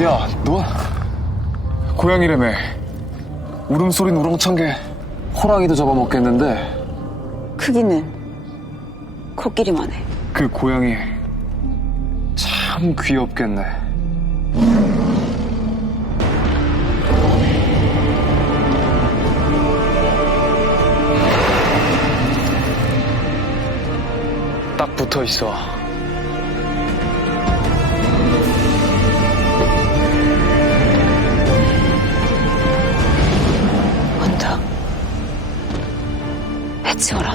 야, 너 고양이라며. 울음소리는 우렁찬 게 호랑이도 잡아먹겠는데. 크기는 코끼리만 해. 그 고양이 참 귀엽겠네. 딱 붙어 있어. 온다. 해치워라.